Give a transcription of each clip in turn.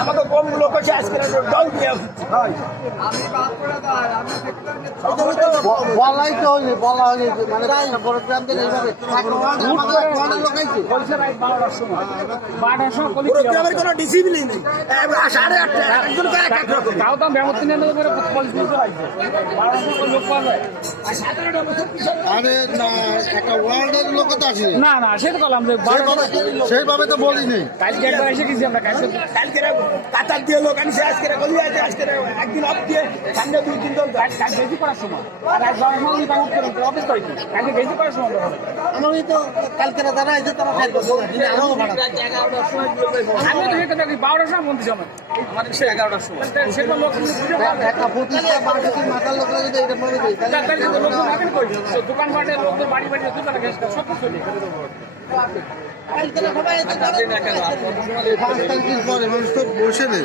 আমাকে কম লোক আজকে দিয়ে বলাই তো হয়নি বলা হয়নি মানে প্রোগ্রাম থেকে এইভাবে অনেক লোক আইছে পুরো গ্রামের কোনো ডিসিপ্লিন নেই। সাড়ে আটটা একজন করে এক এক রকম। তাও তো ব্যবস্থা নিয়ে নেব পলিশ নিতে লাগবে বারোশো লোক পাবে আর সাধারণ বছর পিছনে আরে না একটা ওয়ার্ল্ডের লোক তো আছে। না না সেটা করলাম যে সেইভাবে তো বলি নেই কালকে একবার এসে গেছি আমরা কালকে। কালকে কাতার দিয়ে লোক আজকে গলি আছে আজকে একদিন অফ দিয়ে সামনে দুই তিন করার সময়? আর বারোশো লোক কাগজ অফিস করেছি কালকে গেছি করার সময় আমরা তো কালকে যারা আইছে তারা খাইতো আরও আমি তো সেটা দেখি বারোটার সময় আমাদের সে এগারোটার সময়। সেটা লোক। একটা প্রতিষ্ঠা মার্কেটিং মাথার লোকরা যদি এটা মনে করি তাহলে তার জন্য লোকজন তো দোকান পাটে লোকদের বাড়ি বাড়ি দোকানে সব কিছু নেই পাঁচ তারিখের মানুষ তো বসে নেই।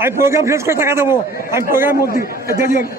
আমি প্রোগ্রাম শেষ করে টাকা দেবো। আমি প্রোগ্রাম মধ্যে দেরি হবে।